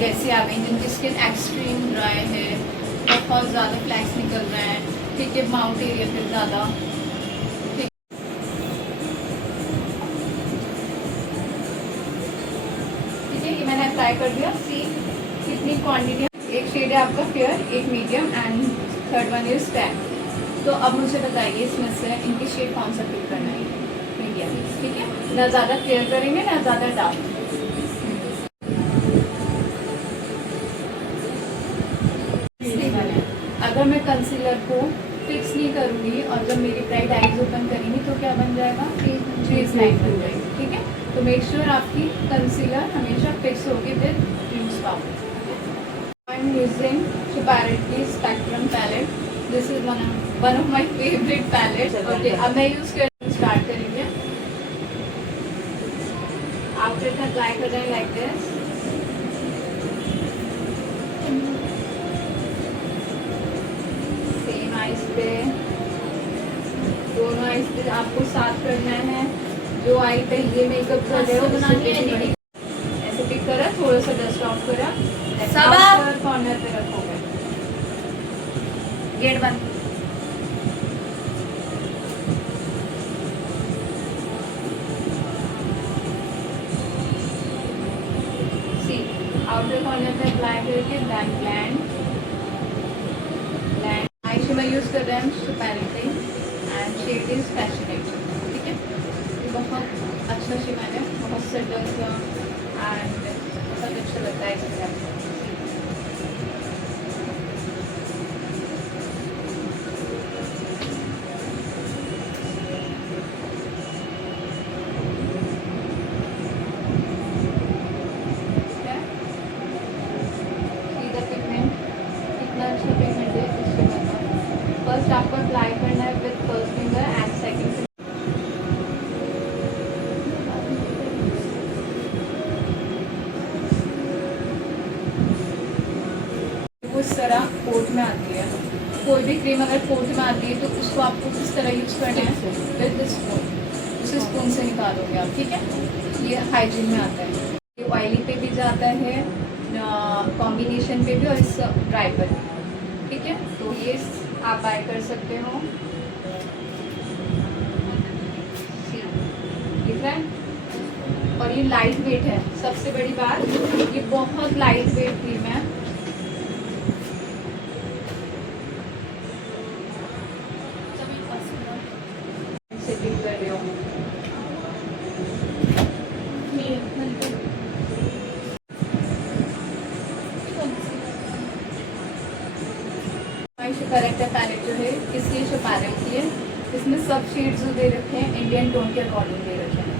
Bride ऐसे आ गई जिनकी स्किन एक्सट्रीम ड्राई है, बहुत ज़्यादा फ्लैक्स निकल रहे हैं, ठीक है, माउथ एरिया पे ज़्यादा। ठीक है, ये मैंने अप्लाई कर दिया। सी कितनी क्वांटिटी, एक शेड है आपका फेयर, एक medium and third one is tan. तो अब मुझे बताइए इसमें से इनकी शेड कौन सा पिक करना है? मीडियम, ठीक है, ना ज़्यादा फेयर करेंगे ना ज़्यादा डार्क। अगर मैं कंसीलर को फिक्स नहीं करूँगी और जब मेरी ब्राइड आईज ओपन करेंगी तो क्या बन जाएगा? फेस लाइन बन जाएगी, ठीक है। तो मेक श्योर आपकी कंसीलर हमेशा फिक्स होगी with loose powder. I am using Schiaparelli spectrum palette. This is one of my favourite palette. Okay, अब मैं यूज करना स्टार्ट करेंगे। आफ्टर इट अप्लाई कर रहे हैं लाइक दिस। सेम आइज पे, दोनों आइज पे आपको साथ करना है। जो आई पे ये मेकअप कर रहे हो ऐसे पिक करा, थोड़ा सा डस्ट ऑफ करा, कॉर्नर पे रखोगे, गेट बंद। सी आउटर कॉर्नर पे अप्लाई करके देन ब्लेंड। आई शिमर यूज कर रहे हैं Schiaparelli and shade is passionate, ठीक है। ये बहुत अच्छा शिमर है, बहुत सटल सा एंड बहुत अच्छा लगता है इसमें। फर्स्ट आपको अप्लाई करना है with first finger and second finger. वो इस तरह कोट में आती है। कोई भी क्रीम अगर कोट में आती है तो उसको आपको किस तरह यूज करना है? विद दिस स्पून, उसे स्पून से निकालोगे आप, ठीक है। ये हाइजीन में आता है, ये ऑयली पे भी जाता है, कॉम्बिनेशन पे भी और इस ड्राई पर, ठीक है। तो ये आप बाय कर सकते हो, दिख रहा है। और ये लाइट वेट है, सबसे बड़ी बात, ये बहुत लाइट वेट क्रीम है। सेटिंग कर रहे हो करेक्टर पैलेट जो है इसलिए Schiaparelli की है। इसमें सब शेड्स जो दे रखे हैं इंडियन टोन के अकॉर्डिंग दे रखे हैं।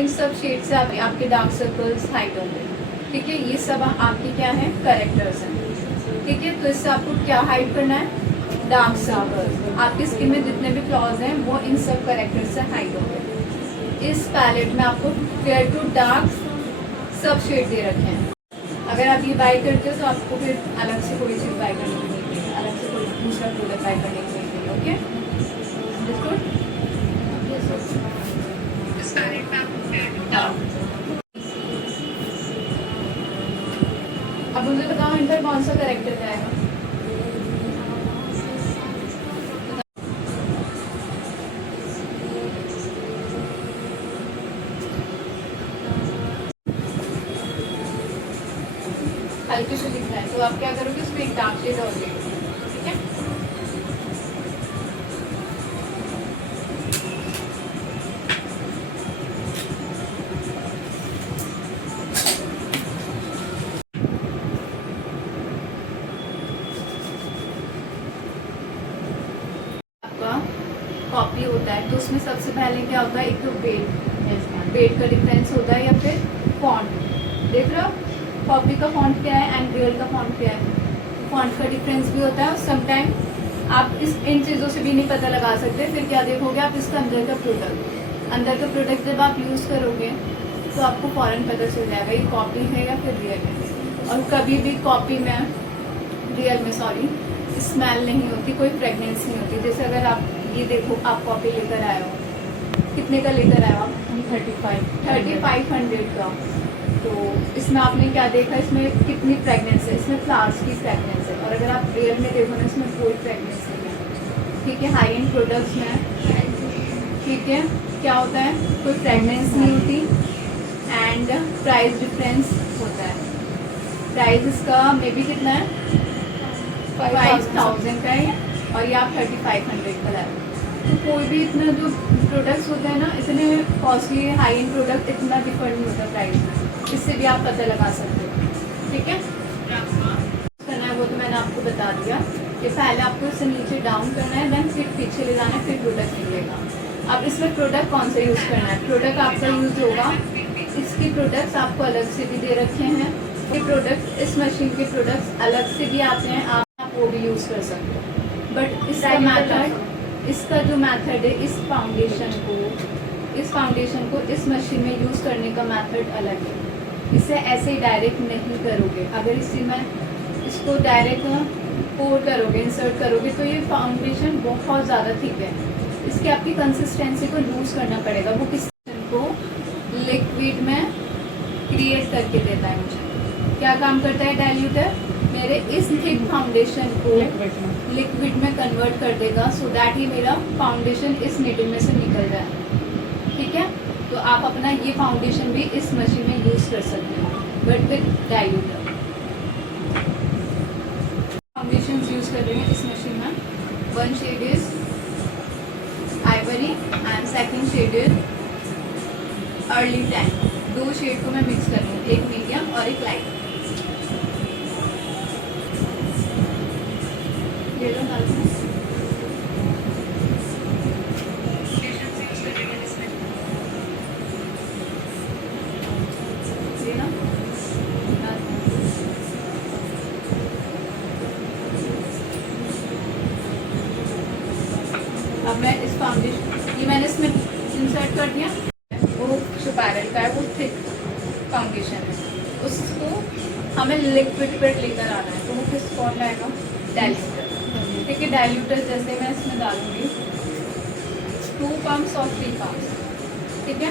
इन सब शेड से आपके डार्क सर्कल्स हाइड होंगे, ठीक है। ये सब आपकी क्या है? करेक्टर्स हैं, ठीक है। तो इससे आपको क्या हाइड करना है? Dark circles. आपकी स्किन में जितने भी फ्लॉज हैं वो इन सब करेक्टर्स से हाइड होंगे। इस पैलेट में आपको फेयर टू डार्क सब शेड दे रखे हैं। अगर आप ये बाय करते हो तो आपको फिर अलग से कोई चीज़ बाय करनी पड़ेगी, अलग से कोई दूसरा प्रोडक्ट बाय करने के लिए, ओके। इस पैलेट में आपको अब मुझे बताओ इन पर कौन सा करेक्टर जाएगा? हल्के से दिख रहा है तो आप क्या करोगे? उसमें एक डार्क शेड और देंगे, ठीक है। आपका कॉपी होता है तो उसमें सबसे पहले क्या होता है? एक तो वेट का डिफरेंस होता है या फिर फॉन्ट। देख रहे हो कॉपी का फॉन्ट क्या है एंड रियल का फॉन्ट क्या है? फॉन्ट का डिफरेंस भी होता है और समटाइम आप इन चीज़ों से भी नहीं पता लगा सकते। फिर क्या देखोगे आप? इसका अंदर का प्रोडक्ट जब आप यूज़ करोगे तो आपको फ़ौरन पता चल जाएगा ये कॉपी है या फिर रियल है। और कभी भी कॉपी में रियल में स्मेल नहीं होती, कोई फ्रेगनेंस नहीं होती। जैसे अगर आप ये देखो, आप कॉपी लेकर आए हो, कितने का लेकर आए हो आप? 3500 का। तो इसमें आपने क्या देखा, इसमें कितनी फ्रेगनेंस है, इसमें फ्लावर्स की फ्रेगनेंस है। और अगर आप रियल में देखो ना, इसमें कोई फ्रेगनेंस नहीं है। ठीक है, हाई एंड प्रोडक्ट्स में, ठीक है, क्या होता है, कोई फ्रेगनेंस नहीं होती एंड प्राइस डिफरेंस होता है। प्राइस इसका मे बी कितना है, 5000 का है और ये आप 3500 का लाए। तो कोई भी इतना जो प्रोडक्ट्स होते हैं ना, इतने कॉस्टली हाई एंड प्रोडक्ट इतना डिफर नहीं होता प्राइस में, इससे भी आप पता लगा सकते हो। ठीक है, करना है वो तो मैंने आपको बता दिया कि पहले आपको इसे नीचे डाउन करना है, देन फिर पीछे ले जाना है, फिर प्रोडक्ट मिलेगा। अब इसमें प्रोडक्ट कौन सा यूज़ करना है, प्रोडक्ट आपका यूज़ होगा, इसकी प्रोडक्ट्स आपको अलग से भी दे रखे हैं। ये प्रोडक्ट, इस मशीन के प्रोडक्ट्स अलग से भी आते हैं, आप वो भी यूज़ कर सकते हो। बट इसका मैथड, इसका जो मैथड है, इस फाउंडेशन को इस मशीन में यूज़ करने का मैथड अलग है। इसे ऐसे ही डायरेक्ट नहीं करोगे। अगर इसी में इसको डायरेक्ट पोर करोगे, इंसर्ट करोगे, तो ये फाउंडेशन बहुत ज़्यादा थिक है। इसकी आपकी कंसिस्टेंसी को लूज़ करना पड़ेगा। वो किस को लिक्विड में क्रिएट करके देता है मुझे। क्या काम करता है डाइल्यूटर, मेरे इस थिक फाउंडेशन को लिक्विड में कन्वर्ट कर देगा, सो दैट ही मेरा फाउंडेशन इस नीडल में से निकल जाए। ठीक है, तो आप अपना ये फाउंडेशन भी इस मशीन में यूज़ कर सकते हो, but with diluter. Foundation use कर रही हैं इस मशीन में। One shade is ivory and second shade is early tan. दो शेड को मैं मिक्स कर रही हूँ, एक मीडियम और एक लाइट। ये लो डाल दूँ। ये ना अब मैं इस फाउंडेशन, ये मैंने इसमें इंसर्ट कर दिया। वो जो पैरेल का है वो थिक फाउंडेशन है, उसको हमें लिक्विड पर लेकर आना है। तो वो किस कौन लाएगा, डाइल्यूटर। ठीक है, डाइल्यूटर जैसे मैं इसमें डालूंगी 2 पम्प्स और 3 पम्प्स। ठीक है,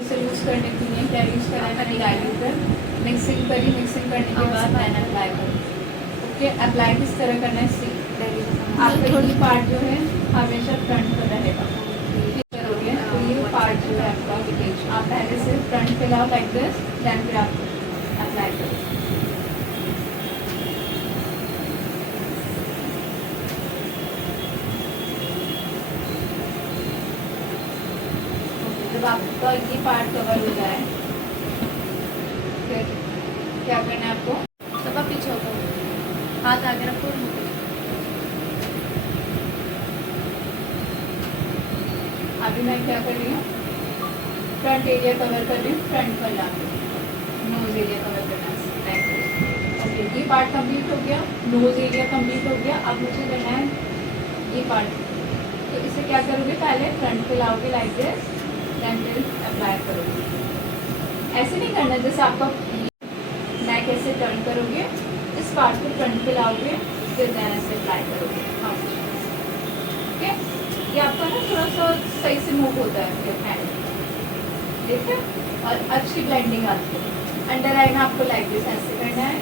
इसे यूज़ करने के लिए क्या यूज़ करना है, मैंने डाइल्यूटर मिक्सिंग करी। मिक्सिंग करने के बाद मैंने अप्लाई करी। ओके, अप्लाई किस तरह करना है, आपका ये पार्ट जो है हमेशा फ्रंट पर रहेगा। करोगे तो ये पार्ट जो है आपका, आप पहले से फ्रंट पे लाओ लाइक दिस, देन फिर आप अप्लाई करो। जब आपका ये पार्ट कवर हो जाए, फिर क्या करना है आपको, तब आप पीछे होगा, हाथ आगे रखो। अभी मैं क्या कर रही हूँ, फ्रंट एरिया कवर कर रही हूँ, फ्रंट पर ला रही हूँ, नोज एरिया कवर करना है। ओके, ये पार्ट कंप्लीट हो गया, नोज एरिया कंप्लीट हो गया। अब मुझे करना है ये पार्ट। तो इसे क्या करोगे, पहले फ्रंट पे लाओगे लाइक दिस, देन फिर अप्लाई करोगे। ऐसे नहीं करना जैसे आपका नेक ऐसे टर्न करोगे, इस पार्ट को फ्रंट पे लाओगे, फिर देन ऐसे अप्लाई करोगे। ओके, ये आपका ना थोड़ा सा सही से मूव होता है फिर हैंड, ठीक है, और अच्छी ब्लेंडिंग आती है। अंडर आई में आपको लाइक दिस ऐसे करना है।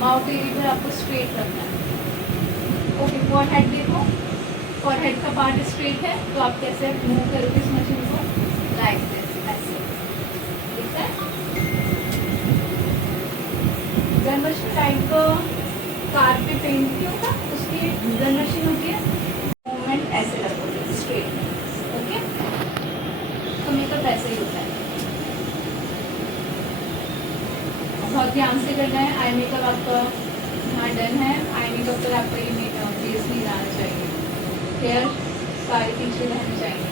माउथ एरिया पर आपको स्ट्रेट रखना है। ओके, फॉरहेड देखो, फॉरहेड का पार्ट स्ट्रेट है, तो आप कैसे मूव करोगे इस मशीन को, लाइक दिस ऐसे, ठीक है। गन मशीन टाइप कार पे पेंट नहीं होता, उसकी गन मशीन होती है, मूवमेंट ऐसे रखोगे स्ट्रेट में। ओके, तो मेकअप ऐसे ही होता है। बहुत ध्यान से करना है। आई मेकअप आपका यहाँ डन है। आई मेकअप पर आपका ये मेकअप फेस नहीं जाना चाहिए, हेयर सारे पीछे रहने चाहिए।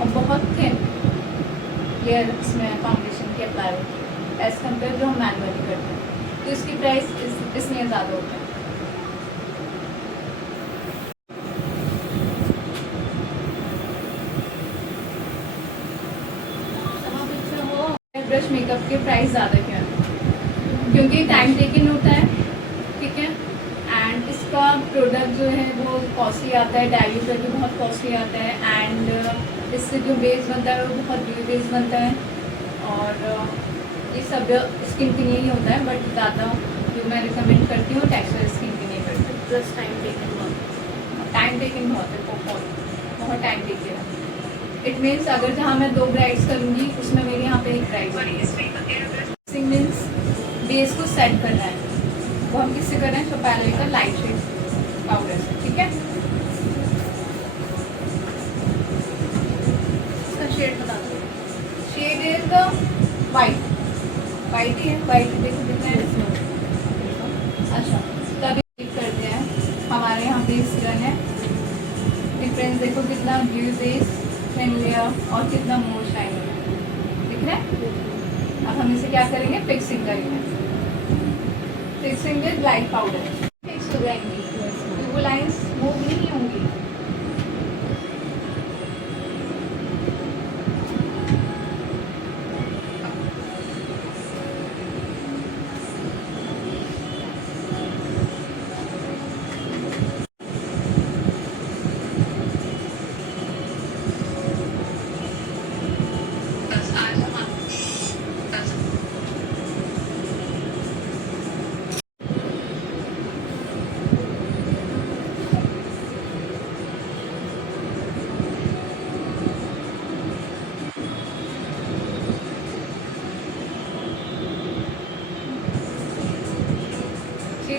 और बहुत थिन लेयर इसमें फाउंडेशन की अप्लाई होती है एज कम्पेयर जो हम मैनुअली करते हैं, तो इसकी प्राइस इसलिए ज़्यादा होता है। ब्रश मेकअप के प्राइस ज़्यादा क्यों है, क्योंकि टाइम टेकिंग होता है, ठीक है, एंड इसका प्रोडक्ट जो है वो कॉस्टली आता है, डाइल्यूटर भी बहुत कॉस्टली आता है, एंड इससे जो बेस बनता है वो बहुत ड्यू बेस बनता है, और ये सब स्किन के लिए ही होता है, बट ज़्यादा जो मैं रिकमेंड करती हूँ टेक्सचर स्किन के लिए करती हूँ। प्लस टाइम टेकन बहुत। टाइम टेकिंग बहुत है, बहुत टाइम टेकिंग है। इट मीन्स अगर जहाँ मैं 2 ब्राइड्स करूँगी उसमें मेरे यहाँ पे 1 ब्राइड मीन्स बेस को सेट करना है, वो हम किससे कर रहे हैं? शोपैरेल का लाइट शेड पाउडर से, ठीक है। इसका शेड बता दो। शेड इज वाइट, वाइट ही है, वाइट देखो कितना है। अच्छा, तभी क्लिक करते हैं, हमारे यहाँ बेस रन है, डिफरेंस देखो कितना ब्लू बेस थिन लेयर और कितना मोर शाइनिंग दिख रहा है। अब हम इसे क्या करेंगे? फिक्सिंग करेंगे। Fixing with light powder fix हो जाएंगी, तो वो लाइन्स मूव नहीं होंगी।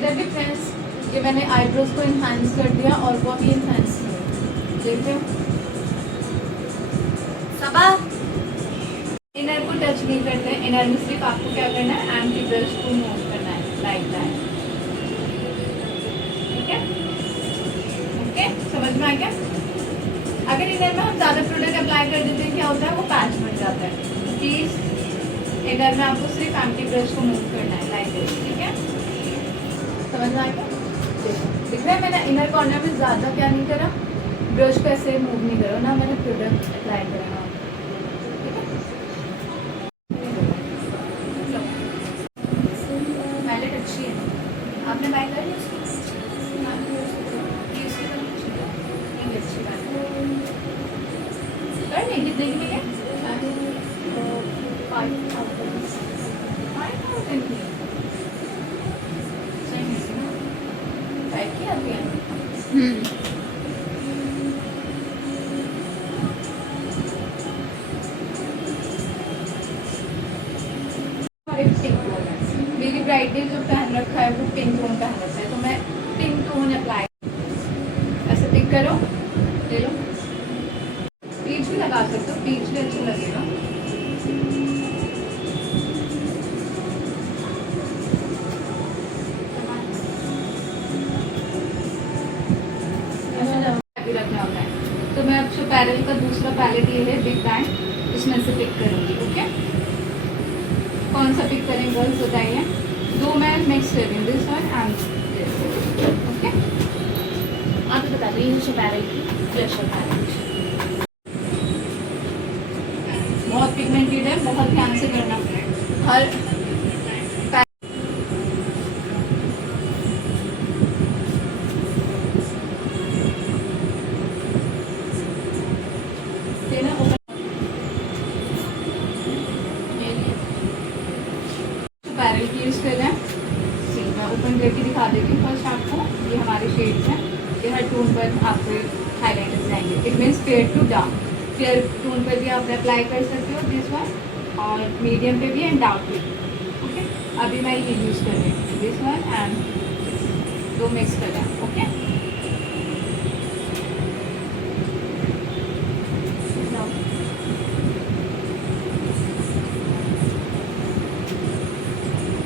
द डिफरेंस, ये मैंने आईब्रोज को इन्हांस कर दिया और वो भी इन्हांस किया, देखते हो। सबा इनर को टच नहीं करते हैं, इनर में सिर्फ आपको क्या करना है? एम्प्टी ब्रश को मूव करना है लाइक दैट, ठीक है। ओके, समझ में आ गया? अगर इनर में हम ज़्यादा प्रोडक्ट अप्लाई कर देते हैं क्या होता है? वो पैच बन जाता है। प्लीज इनर में आपको सिर्फ एम्प्टी ब्रश को मूव करना है लाइक दिस, ठीक है। समझ में आ गया? दिख रहा है मैंने इनर कॉर्नर में ज़्यादा क्या नहीं करा, ब्रश को ऐसे मूव नहीं करा ना, मैंने प्रोडक्ट अप्लाई करा, ठीक है। पैलेट अच्छी है, आपने बाय कर ली उसकी? ये उसकी तो अच्छी है, ये अच्छी बात है। कर लें कितने की है? 5,000 की टाइप की आती है। मेरी ब्राइड ने जो पहन रखा है वो पिंक टोन पहन रखा है, तो मैं पिंक टोन अप्लाई, ऐसे पिक करो, ले लो। पीच भी लगा सकते हो, पीच भी अच्छा लगेगा। रखना होता है, तो मैं अब शोपैरेल का दूसरा पैलेट ये है बिग बैंग, इसमें से पिक करूँगी। ओके, कौन सा पिक करें गर्ल्स बताइए? 2 मैं मिक्स कर रही हूँ, this one and this. Okay, आप ही बता दो, ये शोपैरेल की ब्लशर पैलेट। बहुत पिगमेंटेड है, बहुत ध्यान से करना हर पैरेल की यूज़ कर रहे हैं। मैं ओपन करके दिखा देती हूँ फर्स्ट आपको। ये हमारे शेड्स हैं, ये हर टोन पर आपके हाईलाइटर्स जाएंगे। It means fair to dark, fair tone पर भी आप अप्लाई कर सकते हो दिस वन, और मीडियम पे भी एंड डार्क पे भी। ओके, अभी मैं ये यूज़ कर रही हूँ, दिस वन एंड 2 मिक्स कर रहे हैं। ओके,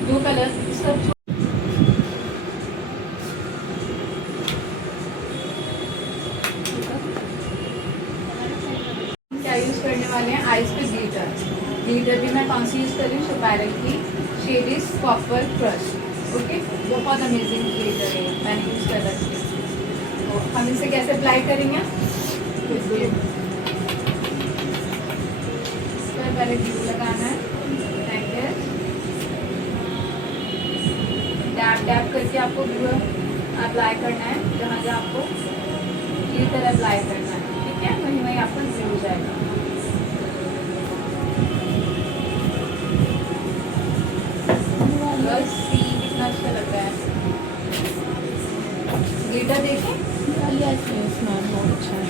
दो कलर सब क्या यूज़ करने वाले हैं? आइज पे ग्लिटर। ग्लिटर भी मैं कौन सी यूज़ कर रही हूँ? शोपैरेल की, shade is copper crush. Okay, बहुत अमेजिंग ग्लिटर है, मैंने यूज़ कर रखी है। तो हम इसे कैसे अप्लाई करेंगे? पहले ग्लू लगाना है, डैप डैप करके आपको ग्लू अप्लाई करना है, जहाँ जहाँ आपको ग्लिटर अप्लाई करना है, ठीक है, वहीं वहीं आपका ग्लू हो जाएगा। बस कितना अच्छा लग रहा है। ग्लिटर देखें, यस यस मैम, बहुत अच्छा है।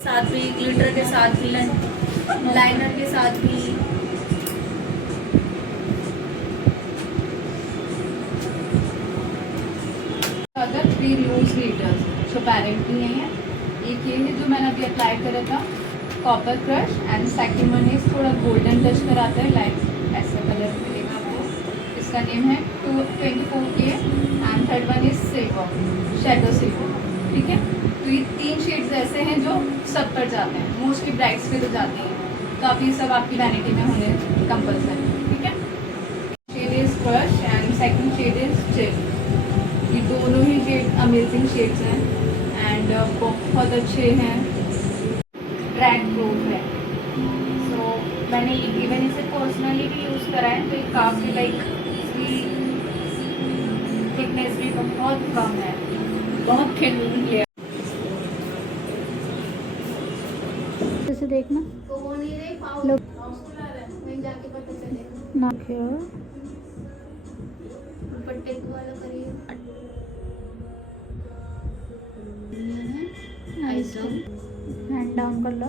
साथ भी ग्लिटर के साथ भी लाइनर के साथ भी अगर 3 लूज ग्लिटर्स ट्रांसपेरेंट भी नहीं है। एक ये है जो मैंने अभी अप्लाई करा था, copper crush, and second one is थोड़ा गोल्डन टच कराता है, लाइक ऐसा कलर मिलेगा आपको। इसका नेम है 224K and third one is silver, shadow silver, ठीक है। तो ये 3 शेड्स ऐसे हैं जो सब पर जाते हैं, मोस्टली ब्राइड्स पे तो जाती हैं, तो आप ये सब आपकी वैनिटी में होने कंपल्सरी, ठीक है। Shade is crush and second shade is chill. ये दोनों ही शेड अमेजिंग शेड्स हैं एंड बहुत अच्छे हैं, ड्रैग प्रूफ है। सो मैंने इवन इसे पर्सनली भी यूज़ करा है, तो ये काफ़ी लाइक इसकी थिकनेस भी बहुत कम है, बहुत थिन है। जैसे देखना तो वो नहीं रही पाओ लोग वहीं जाके पता चलेगा। ना क्या दुपट्टे को वाला करिए। हैंड डाउन कर लो।